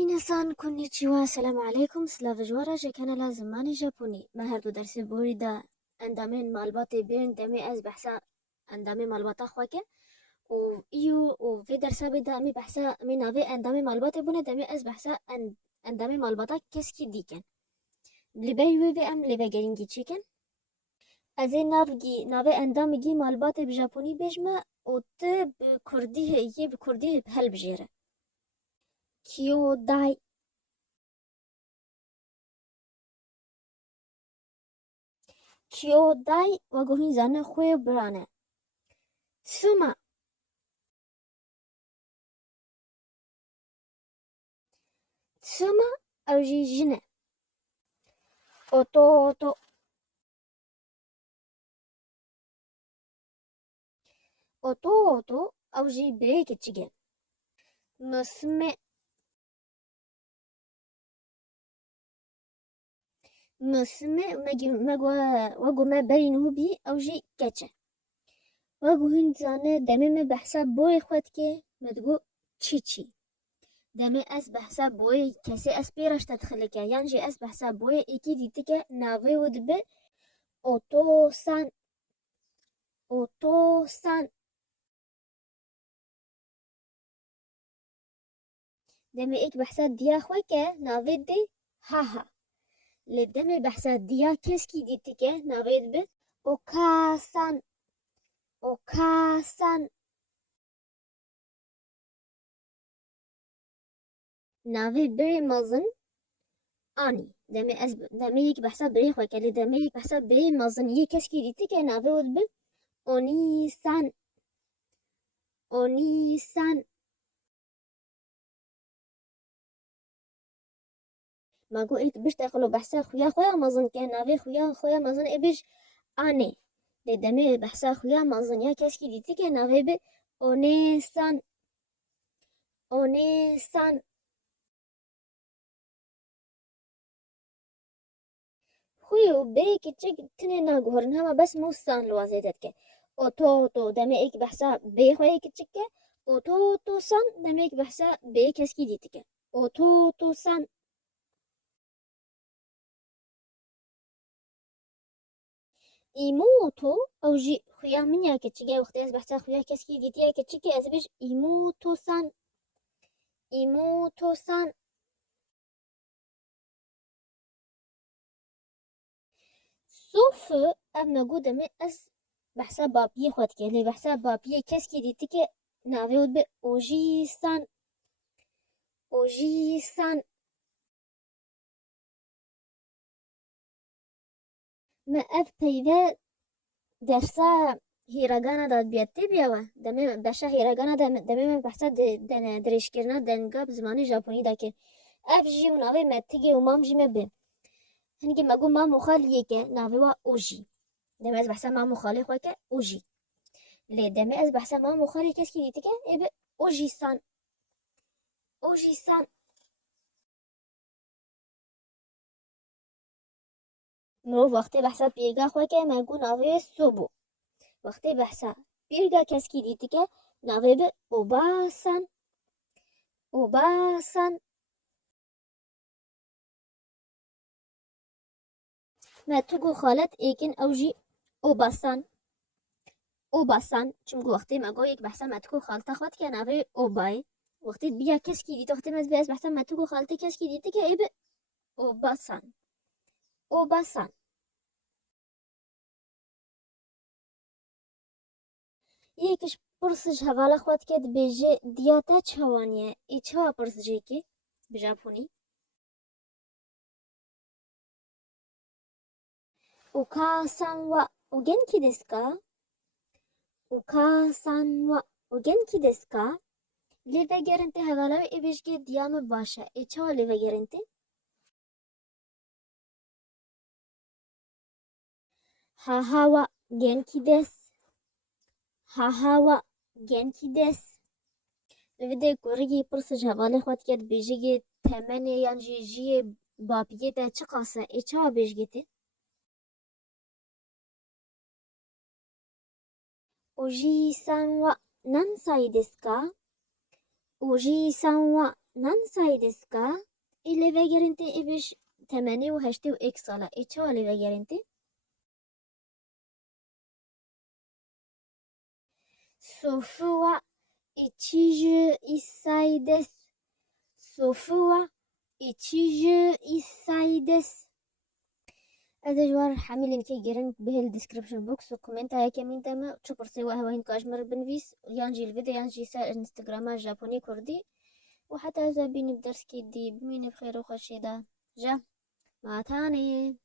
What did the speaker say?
میناسان کنیچیوا سلام علیکم سلاو جوارا جکانالا زمانی ژاپنی ما هر دو درس بوریدا اندامین مالبات بین دمی از بحثا اندام مالباتا خواکه و و درس بدا می بحثا می ناوی اندام مالبات بونه دمی از بحثا اندام مالباتا کسکی دیکن لبی وی ام لبی گرینگی چیکن از این ناوی اندام گی مالبات بژاپنی بجمه و ته بکردی هل بجیره کیو دای کیودای و گوهین زنه خوی برانه سوما سوما او جی جنه اوتو او جی بریک چیگن مسمه وگو ما برینو بی او جی کچه و گوهین زنه دمی می بحثا بوی خود که مدگو چی دمی از بحثا بوی کسی از پیرش تدخله که یعنی جی از بحثا بوی ایکی دیتی که ناوی ود به اوتو سان دمی ایک بحثا دیا خوی که ناوی دی ها لدمی بحثا دیا کسکی دیتی که ناوی به اوکاسان ناوی بری مازن آنی دمی یک بحثا بری خوی که لدمی یک بحثا بری مازن یه کسکی دیتی که ناوی ود به اونیسان ما گو ایت بشت اخلو بحثا خویا مازن که ناوی خویا مازن ای بش آنی لدمی بحثا خویا مازن یا کسکی دیتی که ناوی به اونیسان خوی و بی که چک تنه ناگوهرن همه بس موستان لوازه داد که اوتو دمه ایک بحثا بی خوی که چکه اوتو سان دمه ایک بحثا بی کسکی دیتی که اوتو سان ایموتو او جی خویا منیا که چگه وقتی از بحثا خویا کسکی دیتی که چکه از بیش ایموتو سان صوف ام نگو دمه از بحثا بابیه خود که لی بحثا بابیه کسکی دیتی که ناوی ود به اوجی سان ما اف پیوه درسا هیراگانا داد بیاتی بیاوه دمه بشه هیراگانا دمه بحثا دریشکرنا دنگاب زمانی ژاپنی دا که اف جی و ناوی متیگه و مام جی مبه هنگی مگو ما مخالیه که ناوی و اوجی دمه از بحثا ما مخالی خواه که اوجی لی دمه از بحثا ما مخالی کس که دیتی که ای به اوجی سان مرو وقتی بحثا پیرگا خواه که مگو ناوی صوبو وقتی بحثا پیرگا کس که دیتی که ناوی به اوباسان ما تو خالت ایکن اوجی اوباسان چون وقتی ما گو یک بحثا ما تو خالتا خود که ناوی اوبای وقتی بیا کس کی دیت وقتی ما بحثا ما تو خالتی کس کی دیت که ای به اوباسان یکش پرسش حواله خود که بیجه دیاتا چوانیه ای چه پرسجی که بژاپنی اوکاسان و اوگنکی دسکا لیوه گرنتی حواله ای بیجه دیام باشه ای چه لیوه گرنتی هاهاوا گنکی دس لیوه گرگی پرسش حواله خود که بیجه تمنه یعنی جی بابیه ده چه قاسه ای چه بیجه اوجی سان و نان سای دسکا اوجی سان و نان سايدسكا اللي فاجرنتي إبش تماني وهشتي وإكسالا إيشو اللي فاجرنتي سوفوا إتشيجو إسايدس سوفوا إتشيجو إسايدس هذا جوار حامل كي جرنت به الديسكريبشن بوكس وكومنت هاي كمين تما تشكر سوا هواين كاجمر بنفيس يانجي الفيديو يانجي سا انستغرام جابوني كردي وحتى إذا بيني بدرس كيدي بمين بخير وخشيدا جا مع تاني